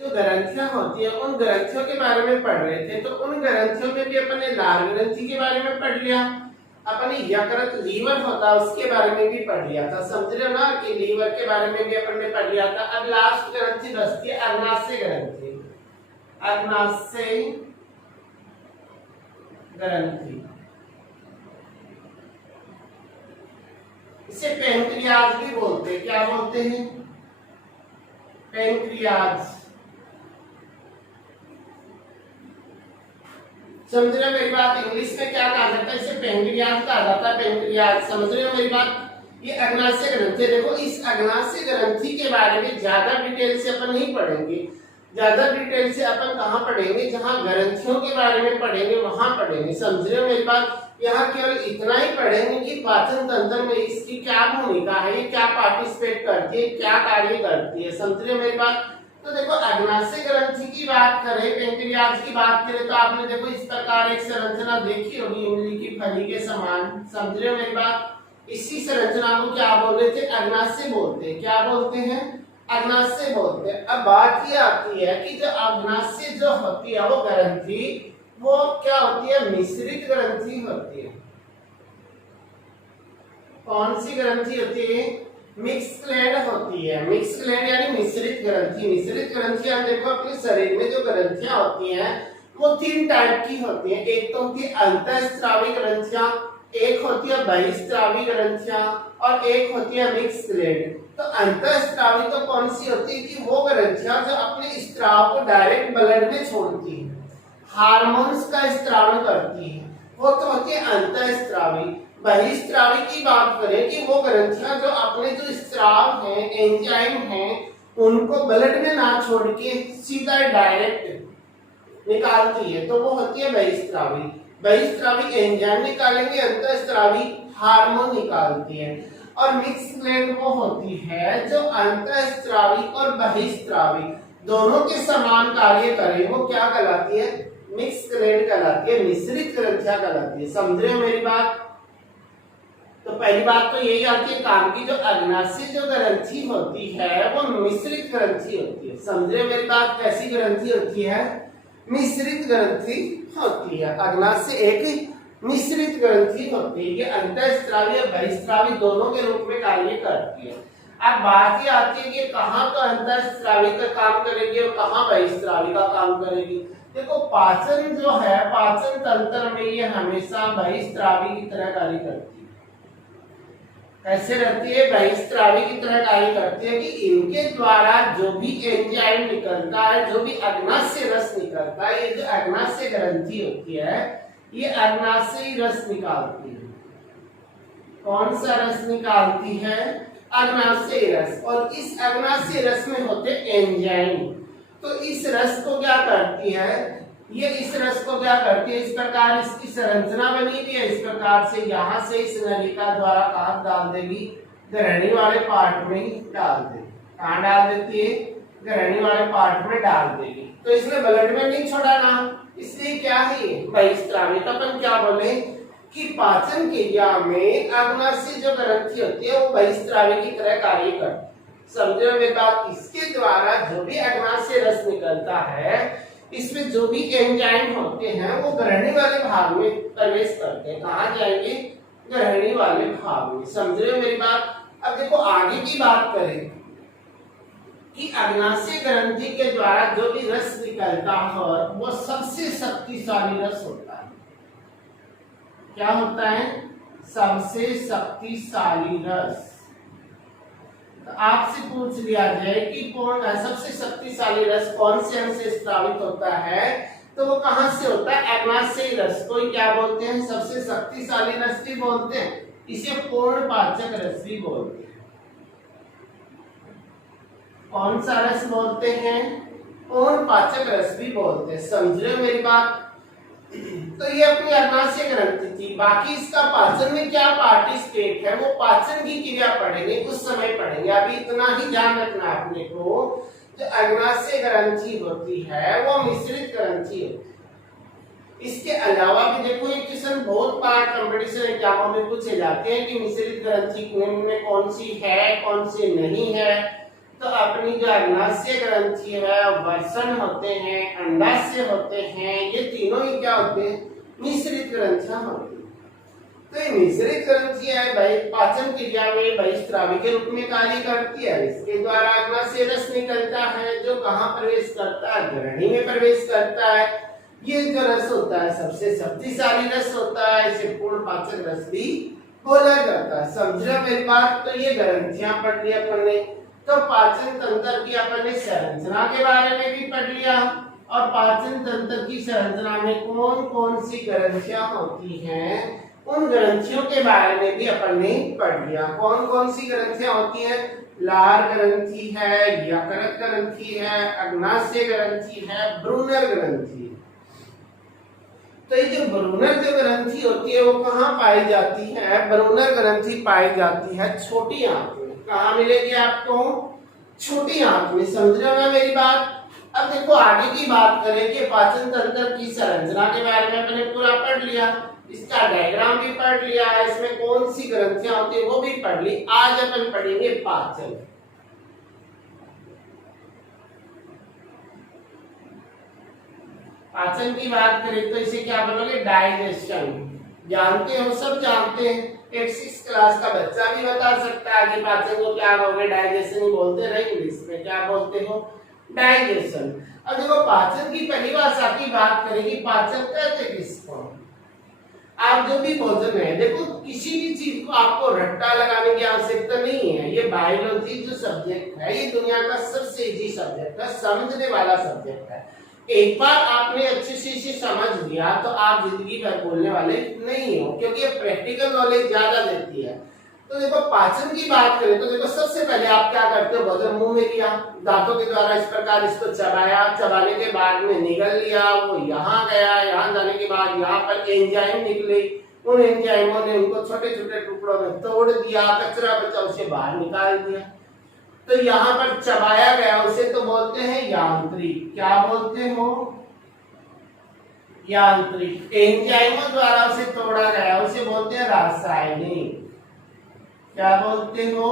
जो ग्रंथियां होती है उन ग्रंथियों के बारे में पढ़ रहे थे, तो उन ग्रंथियों में भी अपन ने लाल ग्रंथि के बारे में पढ़ लिया, अपन ने यकृत लीवर होता है उसके बारे में भी पढ़ लिया था, समझ रहे हो ना कि लीवर के बारे में भी अपन ने पढ़ लिया था। अब लास्ट ग्रंथि बचती है अग्नाशय ग्रंथि। अग्नाशय ग्रंथि इसे पैंक्रियाज भी बोलते हैं। क्या बोलते हैं? पैंक्रियाज। समझ रहे हो मेरी बात? इंग्लिश में क्या कहा जाता है? इसे पैंक्रियाज कहा जाता है। पैंक्रियाज, समझ रहे हो मेरी बात? ये अग्नाशय ग्रंथि। देखो इस अग्नाशय ग्रंथि के बारे में ज्यादा डिटेल से अपन नहीं पढ़ेंगे। ज्यादा डिटेल से अपन कहाँ पढ़ेंगे? जहाँ ग्रंथियों के बारे में पढ़ेंगे वहां पढ़ेंगे। समझ रहे हो मेरी बात? यहाँ केवल इतना ही पढ़ेंगे कि पाचन तंत्र में इसकी क्या भूमिका है, ये क्या पार्टिसिपेट करती है, क्या कार्य करती है। समझ रहे हो मेरी बात? तो देखो अग्नाशय ग्रंथि की बात करें, पैंक्रियाज की बात करें, तो आपने देखो इस प्रकार एक संरचना देखी होगी इमली की फली के समान। समझ रहे हो मेरी बात? इसी संरचना को क्या बोलते थे? अग्नाशय बोलते हैं। क्या बोलते हैं? अग्नाशय बोलते हैं। अब बात ये आती है कि जो अग्नाशय जो होती है वो ग्रंथि, वो क्या होती है? मिश्रित ग्रंथि होती है। कौन सी ग्रंथि होती है? मिक्स ग्लैंड होती है। मिक्स ग्लैंड यानी मिश्रित ग्रंथि। मिश्रित ग्रंथियां देखो अपने शरीर में जो ग्रंथियां होती हैं वो 3 टाइप की होती हैं। एक तो होती है अंतःस्रावी ग्रंथियां, एक होती है बहिस्रावी ग्रंथियां और एक होती है मिक्स ग्लैंड। तो अंतःस्रावी तो कौन सी होती है? कि वो ग्रंथियां जो अपने स्त्राव को डायरेक्ट ब्लड में छोड़ती है, हार्मोन्स का स्त्राव करती है, वो तो होती है अंतःस्रावी। बहिस्रावी की बात करें कि वो ग्रंथियां जो अपने जो स्त्राव हैं, एंजाइम हैं, उनको ब्लड में ना छोड़ के सीधा डायरेक्ट निकालती है, तो वो होती है बहिस्रावी। बहिस्रावी एंजाइम निकालेंगे, अंतःस्रावी हार्मोन निकालती है। और मिक्स ग्लैंड वो होती है जो अंतःस्रावी और बहिस्रावी दोनों के समान कार्य करे, वो क्या कहलाती है? मिक्स ग्लैंड कहलाती है, मिश्रित ग्रंथियां कहलाती है। समझ रहे हो मेरी बात? तो पहली बात तो यही आती है काम की, जो अग्नाशय जो ग्रंथि होती है वो मिश्रित ग्रंथि होती है। समझ रहे हो मेरी बात? कैसी ग्रंथि होती है? मिश्रित ग्रंथि होती है। अग्नाशय एक मिश्रित ग्रंथि होती है, ये अंतःस्रावी और बहिस्रावी दोनों के रूप में कार्य करती है। अब बात ये आती है कि कहाँ तो अंतःस्रावी का काम करेगी और कहाँ बहिस्रावी का काम करेगी। देखो पाचन जो है, पाचन तंत्र में ये हमेशा बहिस्रावी की तरह कार्य करती है। कैसे रहती है? बहिस्रावी की तरह कार्य करती है कि इनके द्वारा जो भी एंजाइम निकलता है, जो भी अग्नाशय रस निकलता है, ये जो अग्नाशय ग्रंथि होती है ये अग्नाशय रस निकालती है। कौन सा रस निकालती है? अग्नाशय रस। और इस अग्नाशय रस में होते एंजाइम। तो इस रस को क्या करती है? ये इस रस को क्या करती है? इस प्रकार इसकी संरचना बनी हुई है, इस प्रकार से यहाँ से इस नलिका द्वारा कहाँ डाल देगी? ग्रहणी वाले पार्ट में ही डाल देगी। कहाँ डाल देती है? ग्रहणी वाले पार्ट में डाल देगी। तो इसमें ब्लड में नहीं छोड़ाना, इसलिए क्या है? बहिस्रावी। तो अपन क्या बोले कि पाचन क्रिया में अग्नाशय जो ग्रंथि होती है वो बहिस्रावी की तरह कार्य करती है। समझे मेरी बात? इसके द्वारा जो भी अग्नाशय रस निकलता है, इसमें जो भी एंजाइम होते हैं वो ग्रहणी वाले भाग में प्रवेश करते हैं। कहाँ जाएंगे? ग्रहणी वाले भाग में। समझ रहे हो मेरी बात? अब देखो आगे की बात करें कि अग्नाशय ग्रंथि के द्वारा जो भी रस निकलता है वो सबसे शक्तिशाली रस होता है। क्या होता है? सबसे शक्तिशाली रस। तो आपसे पूछ लिया जाए कि कौन सबसे शक्तिशाली रस कौन से अंग से स्रावित होता है, तो वो कहां से होता है? अग्नाशय रस। कोई क्या बोलते हैं? सबसे शक्तिशाली रस भी बोलते हैं, इसे पूर्ण पाचक रस भी बोलते हैं। कौन सा रस बोलते हैं? पूर्ण पाचक रस भी बोलते हैं। समझ रहे हो मेरी बात? तो ये अपनी अग्नाशय ग्रंथि थी। बाकी इसका पाचन में क्या पार्टिसिपेट है वो पाचन की क्रिया पढ़ेंगे, उस समय पढ़ेंगे। अभी इतना ही ध्यान रखना अपने को, जो अग्नाशय ग्रंथि होती है वो मिश्रित ग्रंथि होती है। इसके अलावा भी देखो ये क्वेश्चन बहुत बार कंपटीशन एग्जामों में पूछे जाते हैं कि मिश्रित ग्रंथि में कौन सी है, कौन सी नहीं है। तो अपनी जो अग्नाशय ग्रंथि है, वसन होते हैं, अंडाशय होते हैं, ये तीनों ही क्या होते हैं, मिश्रित ग्रंथियां होती हैं। तो ये मिश्रित ग्रंथि है भाई पाचन क्रिया में बहिस्रावी के रूप में कार्य करती है। इसके द्वारा अग्नाशय रस निकलता है जो कहाँ प्रवेश करता है, ग्रहणी में प्रवेश करता है। ये जो रस होता है सबसे शक्तिशाली रस होता है, इसे पूर्ण पाचक रस भी बोला जाता है। समझ रहे मेरी बात। तो ये ग्रंथियां पढ़ लिया अपन ने। तो पाचन तंत्र की अपन ने संरचना के बारे में भी पढ़ लिया, और पाचन तंत्र की संरचना में कौन कौन सी ग्रंथियां होती हैं उन ग्रंथियों के बारे में भी अपन ने पढ़ लिया। कौन कौन सी ग्रंथियां होती हैं, लार ग्रंथि है, यकृत ग्रंथि है, अग्नाशय ग्रंथि है, ब्रूनर ग्रंथि। तो ये जो ब्रूनर जो ग्रंथि होती है वो कहाँ पाई जाती है, ब्रूनर ग्रंथि पाई जाती है छोटी आंत में। कहाँ मिलेगी आपको, छोटी आंत में। समझ रहे हो मेरी बात। अब देखो आगे की बात करें कि पाचन तंत्र की संरचना के बारे में मैंने पूरा पढ़ लिया, इसका डायग्राम भी पढ़ लिया है, इसमें कौन सी ग्रंथियां होती है वो भी पढ़ ली। आज अपन पढ़ेंगे पाचन। पाचन की बात करें तो इसे क्या बोलोगे, डाइजेशन। जानते हो, सब जानते हैं। एक 6 क्लास का बच्चा भी बता सकता है कि पाचन को क्या बोलोगे, डाइजेशन ही बोलते हैं। इंग्लिश में क्या बोलते हो, डाइजेशन। अब देखो पाचन की परिभाषा की बात करेंगे, पाचन कहते किसको। आप जो भी भोजन है, देखो किसी भी चीज को आपको रट्टा लगाने की आवश्यकता नहीं है। ये बायोलॉजी जो सब्जेक्ट है ये दुनिया का सबसे इजी सब्जेक्ट है, समझने वाला सब्जेक्ट है। एक बार आपने अच्छे से इसे समझ लिया तो आप जिंदगी भर बोलने वाले नहीं हो, क्योंकि ये प्रैक्टिकल नॉलेज ज्यादा देती है। तो देखो पाचन की बात करें तो देखो सबसे पहले आप क्या करते हो, भोजन मुंह में लिया, दांतों के द्वारा इस प्रकार इसको चबाया, चबाने के बाद में निगल लिया, वो यहाँ गया, यहाँ जाने के बाद यहाँ पर एंजाइम निकले, उन एंजाइमों ने उनको छोटे छोटे टुकड़ों में तोड़ दिया, कचरा बचा उसे बाहर निकाल दिया। तो यहाँ पर चबाया गया उसे तो बोलते हैं यांत्रिक। क्या बोलते हो, यांत्रिक। एंजाइमों द्वारा उसे तोड़ा गया उसे बोलते हैं रासायनिक। क्या बोलते हो,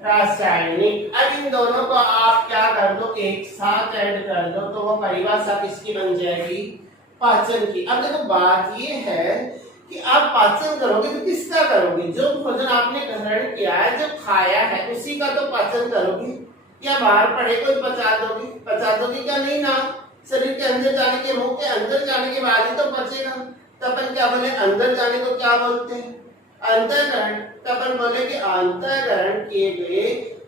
रासायनिक। अब इन दोनों को आप क्या कर दो, एक साथ ऐड कर दो तो वो परिभाषा किसकी बन जाएगी, पाचन की। अब देखो बात ये है कि आप पाचन करोगे तो किसका करोगे, जो भोजन आपने ग्रहण किया है, जो खाया है उसी का तो पाचन करोगे, या बाहर पड़े कोई पचा दोगे, पचा दोगे क्या, नहीं ना। शरीर के अंदर जाने के, मुंह के अंदर जाने के बाद ही तो बचेगा। तो अपन क्या बोले, अंदर जाने को क्या बोलते हैं, अंतःग्रहण। तो अपन बोले कि अंतःग्रहण किए गए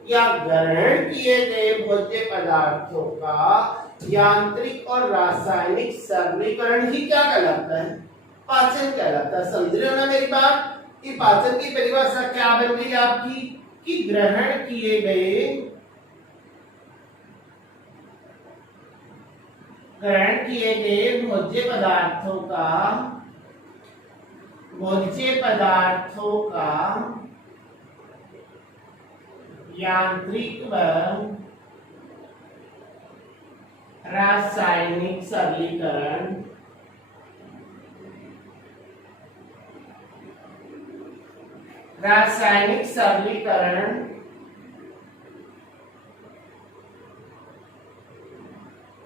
या ग्रहण किए गए भोज्य पदार्थों का यांत्रिक और रासायनिक सरलीकरण ही क्या कहलाता है, पाचन कहलाता है। समझ रहे हो ना मेरी बात, कि पाचन की परिभाषा क्या बन गई आपकी, कि ग्रहण किए गए भोज्य पदार्थों का यांत्रिक व रासायनिक सरलीकरण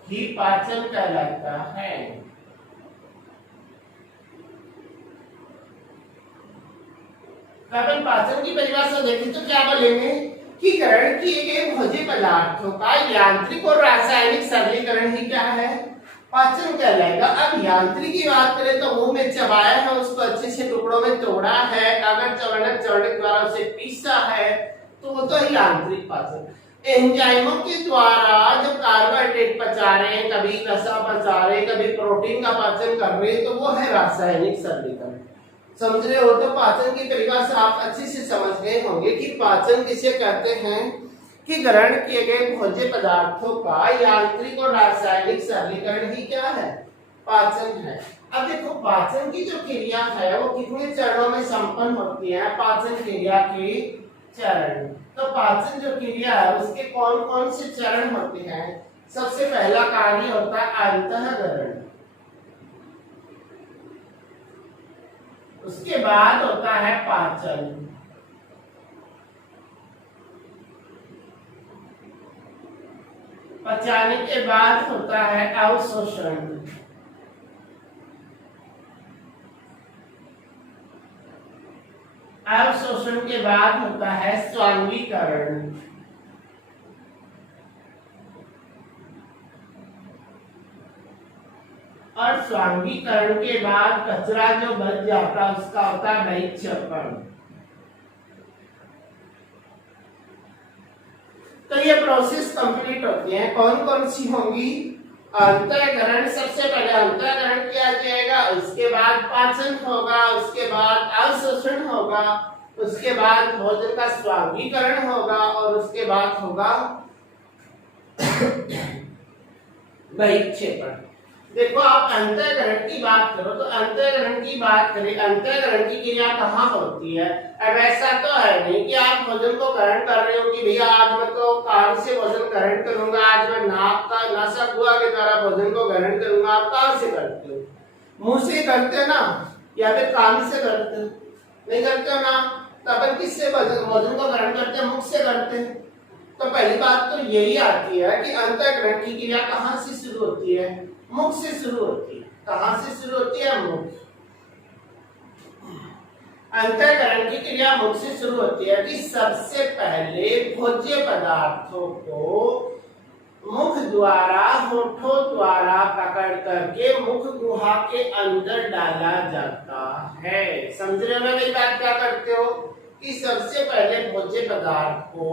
ही पाचन कहलाता है। अपन पाचन की परिभाषा देखें तो क्या बोलेंगे कि ग्रहण किए गए भोज्य पदार्थों का यांत्रिक और रासायनिक सरलीकरण ही क्या है, पाचन कहलाएगा। अब यांत्रिक की बात करें तो मुंह में चबाया है, उसको अच्छे से टुकड़ों में तोड़ा है, कागज चवड़े द्वारा उसे पीसा है, तो वो तो है यांत्रिक पाचन। एंजाइमों के द्वारा जब कार्बोहाइड्रेट पचा रहे हैं, कभी नशा पचा रहे हैं, कभी प्रोटीन का पाचन कर रहे हैं, तो वो है रासायनिक सरलीकरण। समझ रहे हो, तो पाचन की परिभाषा आप अच्छे से समझ गए होंगे कि पाचन किसे कहते हैं, कि ग्रहण किए गए भोज्य पदार्थों का यांत्रिक और रासायनिक सरलीकरण ही क्या है, पाचन है। अब देखो पाचन की जो क्रिया है वो कितने चरणों में संपन्न होती है, पाचन क्रिया के चरण। तो पाचन जो क्रिया है उसके कौन कौन से चरण होते हैं। सबसे पहला कार्य होता है अंतःग्रहण, उसके बाद होता है पाचन, पचाने के बाद होता है अवशोषण। अवशोषण के बाद होता है स्वांगीकरण। और स्वांगीकरण के बाद कचरा जो बच जाता है उसका होता है बहिक्षेपण। तो ये प्रोसेस कंप्लीट होती है। कौन कौन सी होंगी? अंतःकरण, सबसे पहले अंतःकरण किया जाएगा, उसके बाद पाचन होगा, उसके बाद अवशोषण होगा, उसके बाद भोजन का स्वांगीकरण होगा और उसके बाद होगा बहिक्षेपण। देखो आप अंतःकरण की बात करो तो अंतःकरण की बात करें, अंतःकरण की क्रिया कहाँ होती है? अब ऐसा तो है नहीं कि आप भोजन को ग्रहण कर रहे हो कि भैया आज मैं तो कान से भोजन ग्रहण करूंगा, आज मैं नाक का नासा गुहा के द्वारा भोजन को ग्रहण करूंगा। आप कहाँ से करते हो? मुंह से करते हो ना, या फिर कान से करते हो? नहीं करते हो ना। तो अपन किससे भोजन को ग्रहण करते हैं? मुख से करते हैं। तो पहली बात तो यही आती है कि अंतःकरण की क्रिया कहाँ से शुरू होती है? मुख से शुरू होती है। कहां से शुरू होती है? मुख। अंतःकरण की क्रिया मुख से शुरू होती है कि सबसे पहले भोज्य पदार्थों को मुख द्वारा, होठों द्वारा पकड़ करके मुख गुहा के अंदर डाला जाता है। समझ रहे हो ना मेरी बात? क्या करते हो कि सबसे पहले भोज्य पदार्थ को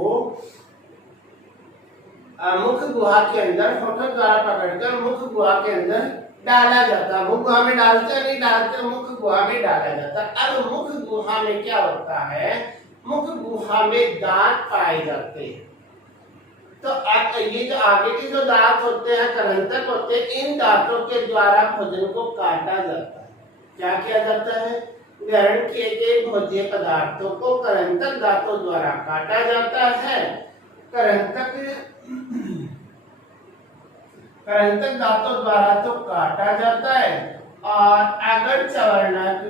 मुख गुहा के अंदर होठों द्वारा पकड़कर मुख गुहा के अंदर डाला जाता है। मुख गुहा में डालते नहीं डालते, मुख गुहा में डाला जाता है। अब मुख गुहा में क्या होता है? मुख गुहा में दांत पाए जाते हैं। तो ये जो आगे के जो दांत होते हैं, करंतक होते हैं, इन दांतों के द्वारा भोजन को काटा जाता है। क्या किया जाता है? ग्रहण किए गए भोज्य पदार्थों को करंतक दांतों द्वारा काटा जाता है। करंतक दांतों द्वारा तो काटा जाता है और अगर चवर्णक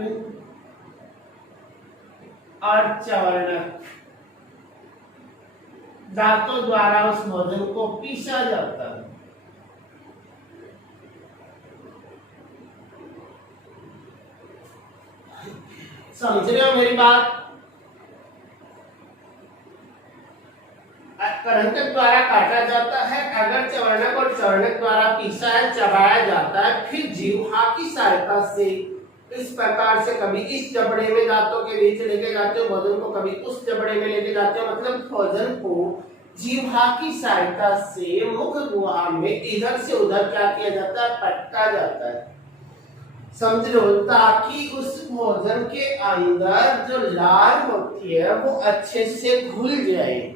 और चवर्णक दांतों द्वारा उस भोजन को पीसा जाता है। समझ रहे हो मेरी बात? करंतक द्वारा काटा जाता है, अगर चवर्णक और चवर्णक द्वारा पीसा है, चबाया जाता है, फिर जीह्वा की सहायता से इस प्रकार से कभी इस जबड़े में दांतों के बीच लेके जाते हो भोजन को, कभी उस जबड़े में लेके जाते हो। मतलब भोजन को जीह्वा की सहायता से मुख गुहा में इधर से उधर क्या किया जाता है? पटका जाता है। समझ लो, ताकि उस भोजन के अंदर जो लार होती है वो अच्छे से घुल जाए।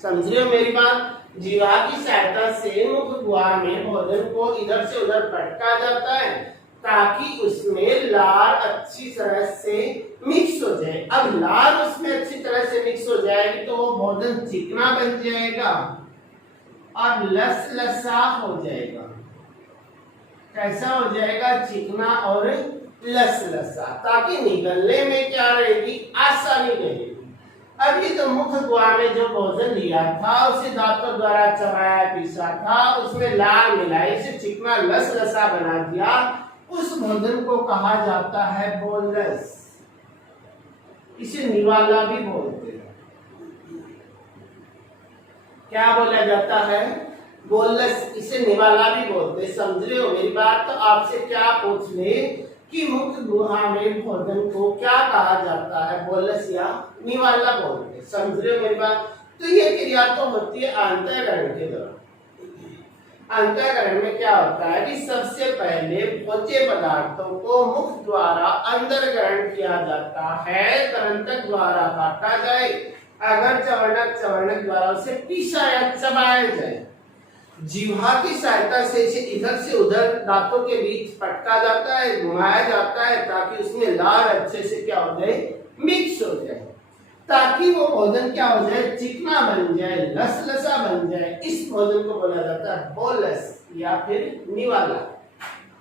समझ रहे हो मेरी बात? जीवा की सहायता से मुख गुहा में भोजन को इधर से उधर पटका जाता है ताकि उसमें लार अच्छी तरह से मिक्स हो जाए। अब लार उसमें अच्छी तरह से मिक्स हो जाएगी तो वो भोजन चिकना बन जाएगा और लसलसा हो जाएगा। कैसा हो जाएगा? चिकना और लसलसा, ताकि निगलने में क्या रहेगी? आसानी रहेगी। अभी तो मुख गुहा में जो भोजन लिया था उसे दांतों द्वारा चबाया पीसा था, उसमें लार मिलाई, इसे चिकना लसलसा बना दिया। उस भोजन को कहा जाता है बोलस। इसे निवाला भी बोलते हैं। क्या बोला जाता है? बोलस। इसे निवाला भी बोलते हैं। समझ रहे हो मेरी बात? तो आपसे क्या पूछ ले कि मुख गुहा में भोजन को क्या कहा जाता है? बोलस या निवाला बोलते हैं। समझ रहे हो मेरी बात? तो ये क्रिया तो होती है अंतःकरण के दौरान। अंतःकरण में क्या होता है कि सबसे पहले भोज्य पदार्थों को मुख द्वारा अंदर ग्रहण किया जाता है, करंतक द्वारा काटा जाए, अगर चवर्णक द्वारा उसे पीसा या चबाया जाए। जीह्वा की सहायता से इसे इधर से उधर दांतों के बीच पटका जाता है, घुमाया जाता है ताकि उसमें लार अच्छे से क्या हो जाए? मिक्स हो जाए, ताकि वो भोजन क्या हो जाए? चिकना बन जाए, लसलसा बन जाए। इस भोजन को बोला जाता है बोलस या फिर निवाला।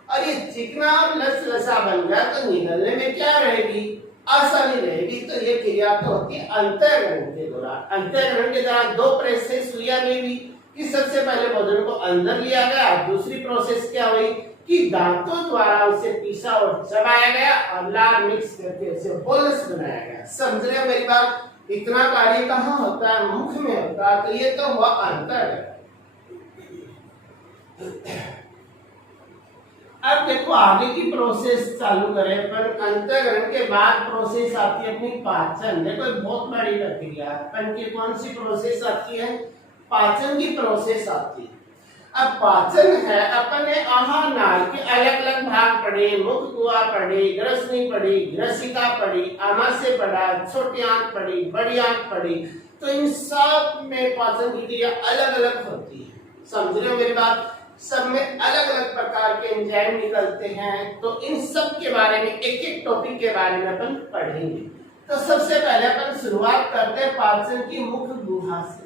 और ये चिकना और लसलसा बन गया तो निगलने में क्या रहेगी? आसानी रहेगी। तो ये क्रिया तो होती है अंतःकरण के दौरान। अंतःकरण के दौरान दो प्रेस से सुइयां ली हुई, कि सबसे पहले भोजन को अंदर लिया गया, दूसरी प्रोसेस क्या हुई कि दांतों द्वारा उसे पीसा और चबाया गया और लार मिक्स करके उसे बोलस बनाया गया। समझ रहे हो मेरी बात? इतना कार्य कहाँ होता है? मुख में होता है। तो ये तो हुआ अंतर। अब देखो आगे की प्रोसेस चालू करें। पर अंतःकरण के बाद प्रोसेस आती है अपनी पाचन। देखो बहुत बड़ी प्रक्रिया है। अपन की कौन सी प्रोसेस आती है? पाचन की प्रोसेस आती है। अब पाचन है, अपन ने आहार नाल के अलग अलग भाग पढ़े, मुख कुआ पढ़ी, ग्रसनी पढ़ी, ग्रसिका पढ़ी, आमाशय पढ़ा, छोटी आंत पढ़ी, बड़ी आंत पढ़ी। तो इन सब में पाचन की क्रिया अलग अलग होती है। समझ रहे हो मेरी बात? सब में अलग अलग प्रकार के एंजाइम निकलते हैं। तो इन सब के बारे में एक एक टॉपिक के बारे में अपन पढ़ेंगे। तो सबसे पहले अपन शुरुआत करते हैं पाचन की मुख गुहा से।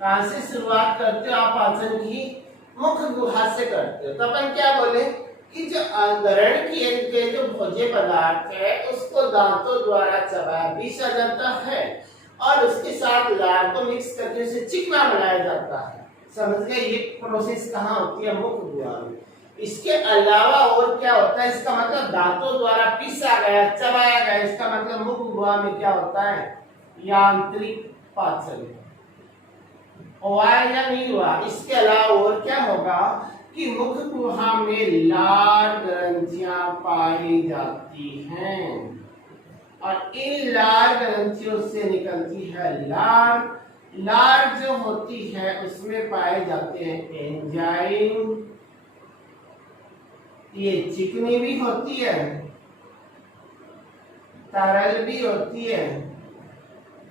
कहां से शुरुआत करते हो आप? पाचन की मुख गुहा से करते हो। तो अपन क्या बोले कि जो ग्रहण किए गए जो भोज्य पदार्थ है उसको दांतों द्वारा चबाया पीसा जाता है और उसके साथ लार को मिक्स करके उसे चिकना बनाया जाता है। समझ गए? ये प्रोसेस कहाँ होती है? मुख गुहा में। इसके अलावा और क्या होता है? इसका मतलब दांतों द्वारा पीसा गया, चबाया गया। इसका मतलब मुख गुहा में क्या होता है? यांत्रिक पाचन। हुआ या नहीं हुआ? इसके अलावा और क्या होगा कि मुख गुहा में लार ग्रंथियां पाई जाती हैं और इन लार ग्रंथियों से निकलती है लार। लार जो होती है उसमें पाए जाते हैं एंजाइम। ये चिकनी भी होती है, तरल भी होती है।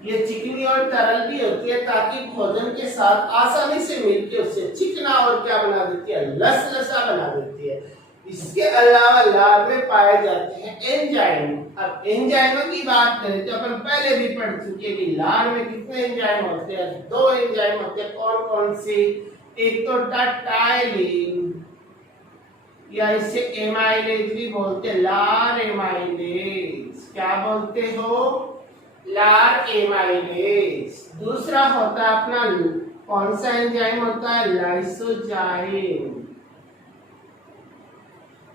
ये चिकनी और तरल भी होती है ताकि भोजन के साथ आसानी से मिलकर उसे चिकना और क्या बना देती है? लसलसा बना देती है। इसके अलावा लार में पाए जाते हैं एंजाइम। अब एंजाइमों की बात करें तो अपन पहले भी पढ़ चुके हैं कि लार में कितने एंजाइम होते हैं? 2 एंजाइम होते हैं। कौन कौन से? एक तो टाइलिन या इसे एमाइलेज भी बोलते हैं, लार एमाइलेज। क्या बोलते हो? लार एमाइलेज। दूसरा होता है अपना कौन सा एंजाइम होता है? लाइसोजाइम।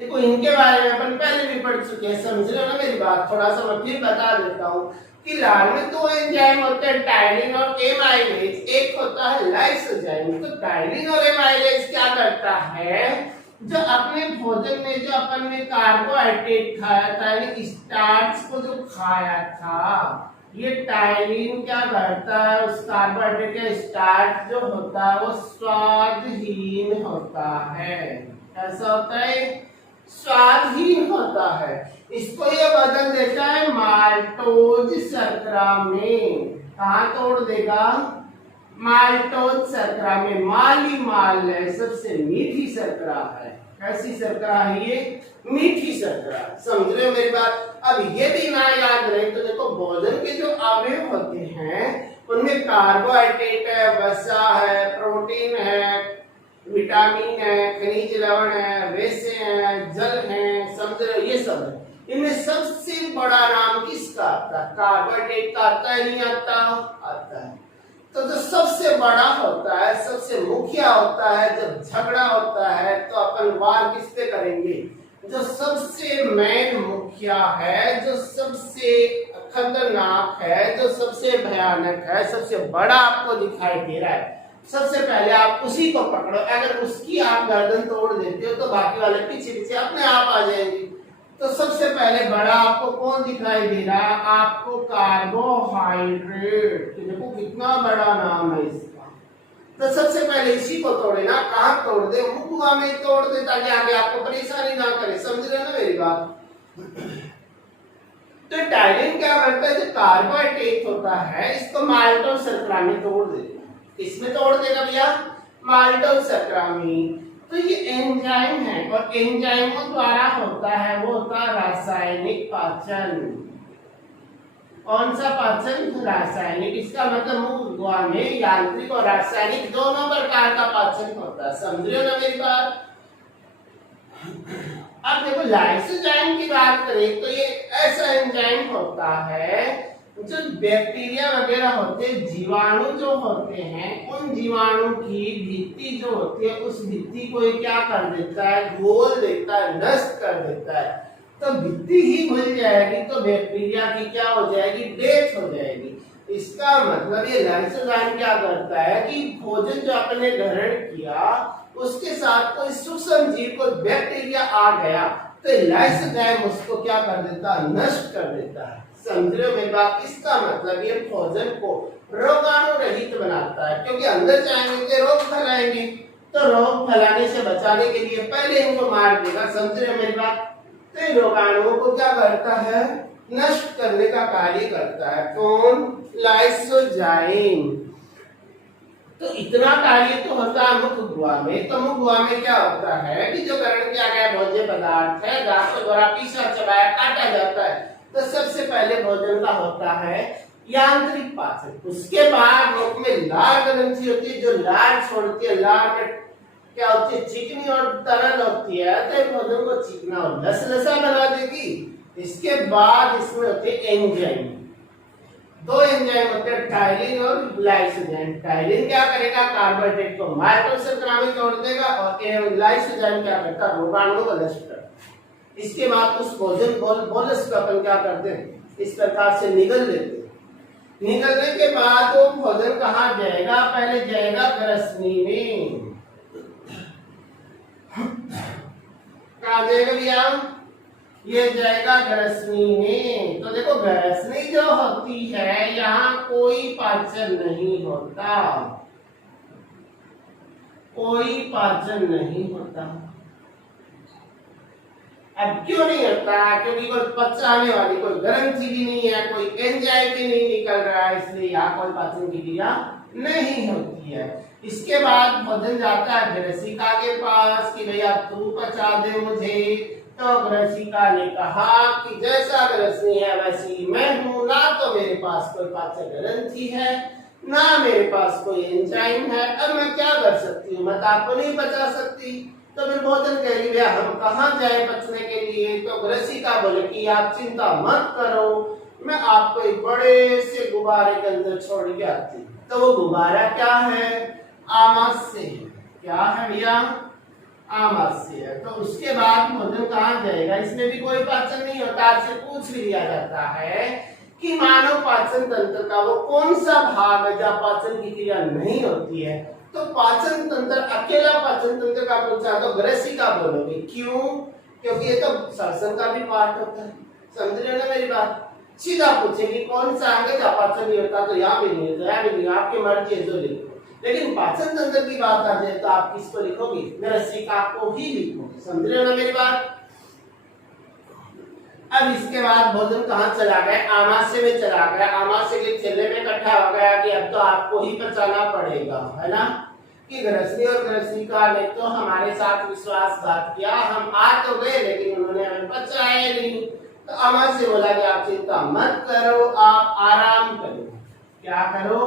देखो इनके बारे में अपन पहले भी पढ़ चुके हैं। समझ रहे हो ना मेरी बात? थोड़ा सा मैं फिर बता देता हूँ कि लार में 2 एंजाइम होते हैं, टाइलिन और एमाइलेज। एक होता है लाइसोजाइम। तो टाइलिन और एमाइलेज क्या करता है? जो अपने भोजन में जो अपन ने कार्बोहाइड्रेट खाया था यानी स्टार्च को जो खाया था, ये टाइलिन क्या करता है? उस कार्बोहाइड्रेट का स्टार्च जो होता है वो स्वादहीन होता है। ऐसा होता है? स्वादहीन होता है। इसको ये बदल देता है माल्टोज शर्करा में। कहाँ तोड़ देगा? माल्टोज शर्करा में। माली माल है, सबसे मीठी शर्करा है। कैसी शर्करा है ये? मीठी शर्करा। समझ रहे हो मेरी बात? अब ये भी ना याद रहे तो देखो भोजन के जो अवयव होते हैं उनमें कार्बोहाइड्रेट है, वसा है, प्रोटीन है, विटामिन है, खनिज लवण है, रेसे हैं, जल है। समझ रहे हो? ये सब है। इनमें सबसे बड़ा नाम किसका आता है? कार्बोहाइड्रेट का आता है नहीं आता? आता है। तो जो सबसे बड़ा होता है, सबसे मुखिया होता है, जब झगड़ा होता है तो अपन वार किस पे करेंगे? जो सबसे मेन मुखिया है, जो सबसे खतरनाक है, जो सबसे भयानक है, सबसे बड़ा आपको दिखाई दे रहा है, सबसे पहले आप उसी को पकड़ो। अगर उसकी आप गर्दन तोड़ देते हो तो बाकी वाले पीछे पीछे अपने आप आ जाएंगे। तो सबसे पहले बड़ा आपको कौन दिखाई दे रहा है? आपको कार्बोहाइड्रेट। देखो कितना बड़ा नाम है इसका। तो सबसे पहले इसी को तोड़े ना। कहाँ तोड़ दे? मुख में तोड़ दे ताकि आगे आपको परेशानी ना करे। समझ रहे ना मेरी बात? तो टाइलिन क्या करता है? जो कार्बोहाइड्रेट होता है इसको माल्टोज शर्करा में तोड़ देगा। इसमें तोड़ देगा भैया? माल्टोज शर्करा में। तो ये एंजाइम है और एंजाइमों द्वारा होता है वो होता है रासायनिक पाचन। कौन सा पाचन? रासायनिक। इसका मतलब मुख गुहा में यांत्रिक और रासायनिक दोनों प्रकार का पाचन होता है। समझ रहे हो ना मेरी बात? अब देखो लाइसोजाइम की बात करें तो ये ऐसा एंजाइम होता है जो बैक्टीरिया वगैरह होते हैं, जीवाणु जो होते हैं, उन जीवाणु की भित्ति जो होती है, उस भित्ति को ये क्या कर देता है, घोल देता है, नष्ट कर देता है। तो भित्ति ही घुल जाएगी तो बैक्टीरिया की क्या हो जाएगी, डेथ हो जाएगी। इसका मतलब ये लाइसोजाइम क्या करता है कि भोजन जो आपने ग्रहण किया उसके साथ कोई सूक्ष्म जीव, कोई बैक्टीरिया आ गया तो लाइसोजाइम उसको क्या कर देता है, नष्ट कर देता है। समझ रहे हो मेरी बात? इसका मतलब ये भोजन को रोगाणु रहित बनाता है, क्योंकि अंदर जाएंगे तो रोग फैलाएंगे, तो रोग फैलाने से बचाने के लिए पहले इनको मार देगा। समझ रहे हो मेरी बात? तो रोगाणुओं को क्या करता है, नष्ट करने का कार्य करता है। कौन? लाइसोजाइम। तो इतना कार्य तो होता है मुख गुहा में। तो मुख गुहा में क्या होता है कि जो ग्रहण किया गया भोज्य पदार्थ है, दांतों द्वारा पीसा चबाया काटा जाता है, तो सबसे पहले भोजन का होता है यांत्रिक पाचन। उसके बाद मुख में लार ग्रंथि होती है जो लार छोड़ती है। लार में क्या होती है, चिकनी और तरल होती है, तो भोजन को चिकना और लसलसा बना देगी। इसके बाद इसमें होते हैं एंजाइम। दो एंजाइम होते हैं, टायलिन और लाइसोजाइम। टायलिन क्या करेगा, कार्बोहाइड्रेट को माइटोसिस में जोड़ देगा और लाइसोजाइम क्या करता है, रोगाणुओं को नष्ट करता है। इसके बाद उस भोजन बोलस को अपन क्या करते हैं, इस प्रकार से निगल लेते हैं। निगलने के बाद वो भोजन कहाँ जाएगा, पहले जाएगा ग्रसनी में। कहाँ जाएगा भैया, ये जाएगा ग्रसनी में। तो देखो ग्रसनी जो होती है यहाँ कोई पाचन नहीं होता, कोई पाचन नहीं होता। अब क्यों नहीं होता, क्योंकि कोई पचाने वाली कोई ग्रंथि भी नहीं है, कोई एंजाइम भी नहीं निकल रहा है, इसलिए यहाँ कोई पाचन की क्रिया नहीं होती है। इसके बाद भोजन जाता है ग्रसिका के पास कि भैया तू पचा दे मुझे। तो ग्रसिका ने कहा कि जैसा ग्रसनी है वैसी मैं हूँ, ना तो मेरे पास कोई पाचन ग्रंथि है, ना मेरे पास कोई एंजाइम है, अब मैं क्या कर सकती हूँ, मैं तो आपको नहीं पचा सकती। तो फिर भोजन कह रही भैया हम कहाँ जाए पचने के लिए। तो ग्रसिका बोले कि आप चिंता मत करो, मैं आपको एक बड़े से गुब्बारे के अंदर छोड़ के आती। तो वो गुब्बारा क्या है, आमाशय है। क्या है भैया, आमाशय है। तो उसके बाद भोजन कहाँ जाएगा, इसमें भी कोई पाचन नहीं होता। आपसे पूछ लिया जाता है कि मानव पाचन तंत्र का वो कौन सा भाग है जहाँ पाचन की क्रिया नहीं होती है। तो पाचन तंत्र, अकेला पाचन तंत्र का पूछा तो ग्रसिका बोलोगे। क्यों? क्योंकि ये तो श्वसन का भी पार्ट होता है। समझ रहे हो ना मेरी बात? सीधा पूछेगी कौन सा अंग जहाँ पाचन नहीं होता, तो यहाँ भी नहीं होता, यहाँ भी नहीं, आपकी मर्जी है जो लिखो। लेकिन पाचन तंत्र की बात आ जाए तो आप किसको लिखोगे, ग्रसिका को ही लिखोगे। समझ रहे हो ना मेरी बात? अब इसके बाद भोजन कहाँ चला गया, आमाशय में चला गया। आमाशय के छेले में इकट्ठा हो गया कि अब तो आपको ही पचाना पड़ेगा, है ना। कि ग्रसनी और ग्रसिका ने तो हमारे साथ विश्वासघात किया, हम आ तो गए लेकिन उन्होंने हमें पचाया नहीं। तो आमाशय बोला कि आप चिंता मत करो, आप आराम करो। क्या करो,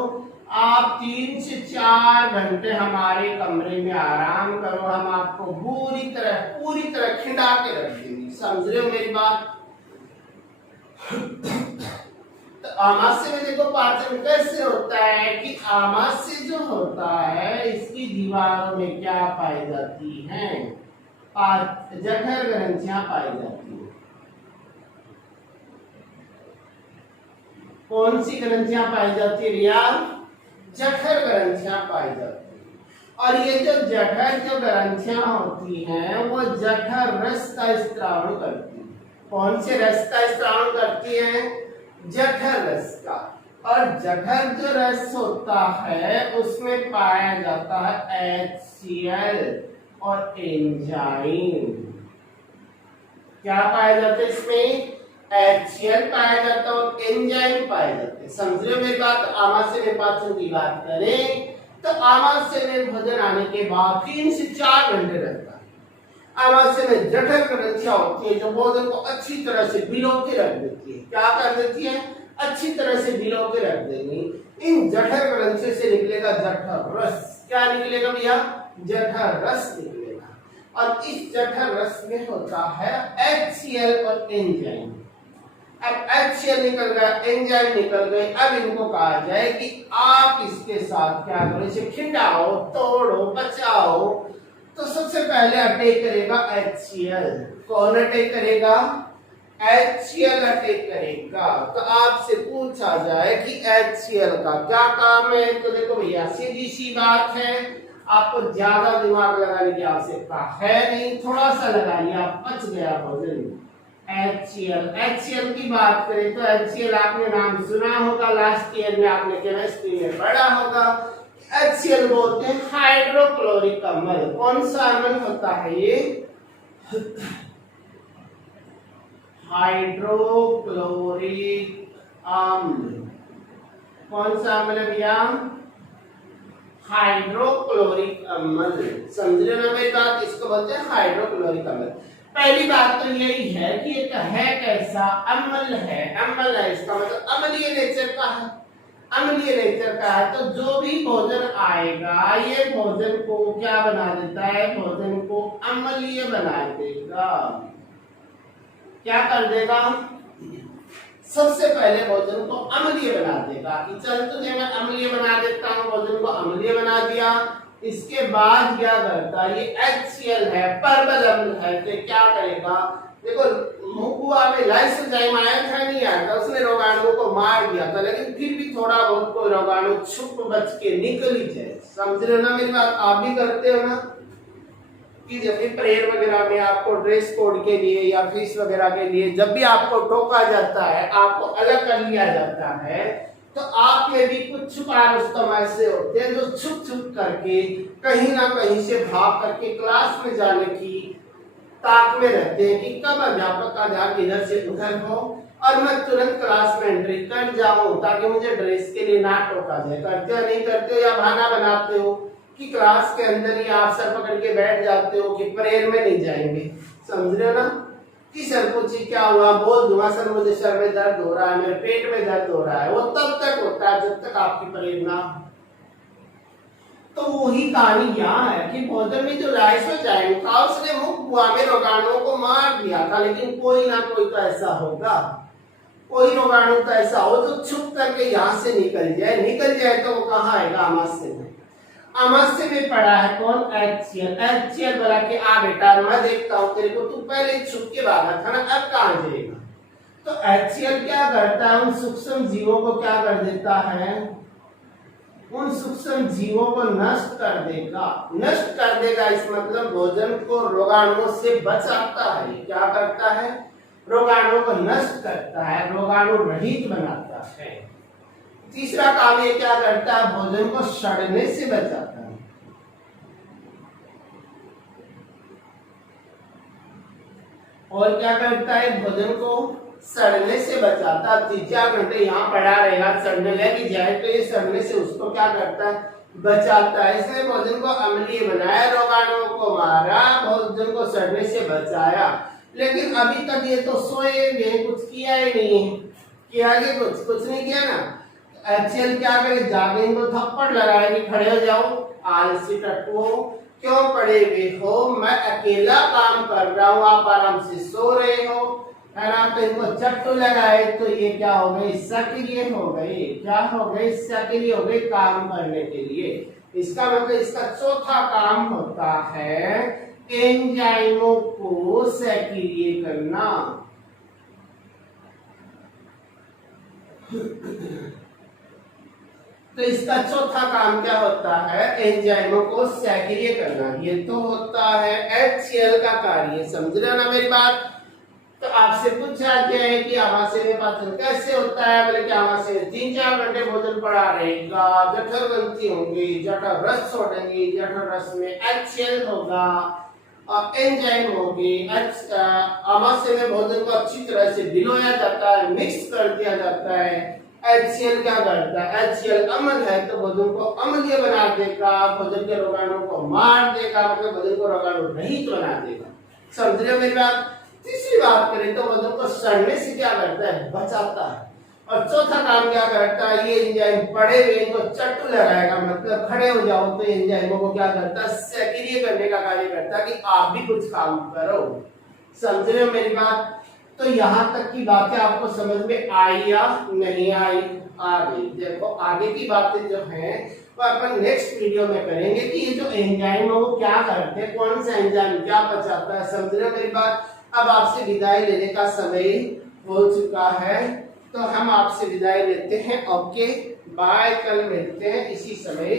आप 3 से 4 घंटे हमारे कमरे में आराम करो, हम आपको पूरी तरह खिंडा के रख देंगे। समझ रहे हो मेरी बात? तो आमाशय में देखो पाचन कैसे होता है कि आमाशय जो होता है इसकी दीवारों में क्या पाई जाती है, जठर ग्रंथियां पाई जाती है। कौन सी ग्रंथियां पाई जाती है भैया, जठर ग्रंथियां पाई जाती है। और ये जो जठर जो ग्रंथियां होती हैं वो जठर रस का स्त्राव करती है। कौन से रस का स्त्राव करती है, जठर रस का। और जठर जो रस होता है उसमें पाया जाता है HCl और एंजाइम। क्या पाया जाता है इसमें, HCl पाया जाता है और एंजाइम पाए जाते हैं। समझ रहे हो मेरी बात? आमाशय में पाचन की बात करें तो आमाशय में भोजन आने के बाद 3 से 4 घंटे रहता है। आमाशय में जठर ग्रंथियां होती है जो भोजन को अच्छी तरह से भिगो के रख देती है। क्या कर देती है, अच्छी तरह से भिगो के रख देंगी। इन जठर ग्रंथियों से निकलेगा जठर रस। क्या निकलेगा भैया, जठर रस निकलेगा। और इस जठर रस में होता है HCl और एंजाइम। अब HCl निकल गया, एंजाइम निकल गए। अब इनको कहा जाए कि आप इसके साथ क्या करो, इसे खिंडाओ, तोड़ो, बचाओ। तो सबसे पहले अटैक करेगा HCl। कौन अटैक करेगा? HCl अटैक करेगा। तो आपसे पूछा जाए कि HCl का क्या काम है, तो देखो भैया सीधी सी बात है, आपको ज्यादा दिमाग लगाने की आवश्यकता है नहीं, थोड़ा सा लगाइए, आप बच गया भोजन। HCl की बात करें तो HCl आपने नाम सुना होगा, लास्ट ईयर में आपने केमिस्ट्री में पढ़ा होगा। HCl बोलते हैं हाइड्रोक्लोरिक अम्ल। कौन सा अम्ल होता है ये? हाइड्रोक्लोरिक अम्ल। कौन सा अम्ल है भैया? हाइड्रोक्लोरिक अम्ल। समझ रहे ना मेरी बात? इसको बोलते हैं हाइड्रोक्लोरिक अम्ल। पहली बात तो यही है कि ये है कैसा? अम्ल है। अम्ल है इसका मतलब अम्लीय नेचर का है। अम्लीय नेचर का है तो जो भी भोजन आएगा ये भोजन को क्या बना देता है? भोजन को अम्लीय बना देगा। क्या कर देगा? सबसे पहले भोजन को अम्लीय बना देगा कि चल तुझे मैं अम्लीय बना देता हूँ, भोजन को अम्लीय बना दिया। इसके बाद क्या करता है? ये HCl है, परबल अम्ल है, तो क्या करेगा? देखो मुकुआ में लाइसोजाइम आया था, नहीं आया था, उसने रोगाणुओं को मार दिया था, लेकिन फिर भी थोड़ा बहुत कोई रोगाणु छुप बच के निकल ही जाए। समझ रहे हो ना मेरी बात? आप भी करते हो ना कि जब भी प्रेयर वगैरह में आपको ड्रेस कोड के लिए या फीस वगैरह के लिए जब भी आपको टोका जाता है, आपको अलग कर लिया जाता है, तो आप में भी कुछ छुपा रुस्तम ऐसे होते हैं जो छुप छुप करके कहीं ना कहीं से भाग करके क्लास में जाने की ताक में रहते हैं कि कब अध्यापक का ध्यान इधर से उधर हो और मैं तुरंत क्लास में एंट्री कर जाऊं ताकि मुझे ड्रेस के लिए ना टोका जाए। करते हो नहीं करते हो? या बहाना बनाते हो कि क्लास के अंदर ही आप सर पकड़ के बैठ जाते हो कि प्रेयर में नहीं जाएंगे? समझ रहे हो ना कि सर पूछिए क्या हुआ, बोल दूंगा सर मुझे सर में दर्द हो रहा है, मेरे पेट में दर्द हो रहा है। वो तब तक होता है जब तक आपकी प्रेयर ना हो। तो वही कहानी यहाँ है कि भोजन में जो लाइसोजाइम था उसने मुख बुआ में रोगाणुओं को मार दिया था, लेकिन कोई ना कोई तो ऐसा होगा, कोई रोगाणु तो ऐसा हो जो छुप करके यहाँ से निकल जाए। निकल जाए तो वो कहाँ आएगा? आमाशय में। आमाशय में पड़ा है कौन? HCl। HCl बोला कि आ बेटा मैं देखता हूँ तेरे को, तू पहले छुप के भागा था ना, अब कहाँ जाएगा? तो HCl क्या करता है? उन सूक्ष्म जीवों को क्या कर देता है? उन सूक्ष्म जीवों को नष्ट कर देगा। नष्ट कर देगा इस मतलब भोजन को रोगाणुओं से बचाता है। क्या करता है? रोगाणुओं को नष्ट करता है, रोगाणु रहित बनाता है। तीसरा काम ये क्या करता है? भोजन को सड़ने से बचाता है। और क्या करता है? भोजन को सड़ने से बचाता। 3-4 घंटे यहाँ पड़ा रहेगा, सड़ने लगी जाए तो ये सड़ने से उसको क्या करता है? बचाता है। इसने भोजन को अम्लीय बनाया, रोगाणुओं को मारा, भोजन को सड़ने से बचाया। लेकिन अभी तक ये तो सोए हुए, कुछ किया ही नहीं है। किया कि कुछ नहीं किया ना। HCl क्या करे? जागे इनको थप्पड़ लगाएंगे, खड़े हो जाओ, आलसी टट्टू क्यों पड़े हुए हो, मैं अकेला काम कर रहा हूँ, आप आराम से सो रहे हो, है ना? तो इनको चट्टू लगाए तो ये क्या हो गए? सक्रिय हो गए। क्या हो गए? सक्रिय हो गए काम करने के लिए। इसका मतलब इसका चौथा काम होता है एंजाइमों को सक्रिय करना। तो इसका चौथा काम क्या होता है? एंजाइमों को सक्रिय करना। ये तो होता है HCl का कार्य। समझ रहे हो ना मेरी बात? तो आपसे पूछा गया है कि आमाशय में पाचन कैसे होता है? बोले कि आमाशय में 3-4 घंटे भोजन पड़ा रहेगा, जठर ग्रंथि होंगी, जठर रस छोड़ेंगी, जठर रस में HCl होगा और एंजाइम होगी। आमाशय में भोजन को अच्छी तरह से भिगोया जाता है, मिक्स कर दिया जाता है। HCl क्या करता है? HCl अम्ल है तो भोजन को अम्लीय बना देगा, भोजन के रोगाणुओं को मार देगा, मतलब भोजन को रोगाणु रहित बना देगा। समझ रहे हो मेरी बात? तीसरी बात करें तो भोजन को सड़ने से क्या करता है? बचाता है। और चौथा काम क्या करता है? ये एंजाइम पड़े हुए इनको चट्टू लगाएगा, मतलब खड़े हो जाओ तो एंजाइमों को क्या करता है? सक्रिय करने का कार्य करता है कि आप भी कुछ काम करो। समझ रहे हो मेरी बात? तो यहाँ तक की बातें आपको समझ में आई या नहीं आई? आ गई। देखो आगे की बातें जो हैं वो अपन नेक्स्ट वीडियो में करेंगे कि ये जो एंजाइम है वो क्या करते हैं, कौन सा एंजाइम क्या पचाता है। समझ रहे हो मेरी बात? अब आपसे विदाई लेने का समय हो चुका है, तो हम आपसे विदाई लेते हैं। ओके बाय, कल मिलते हैं इसी समय।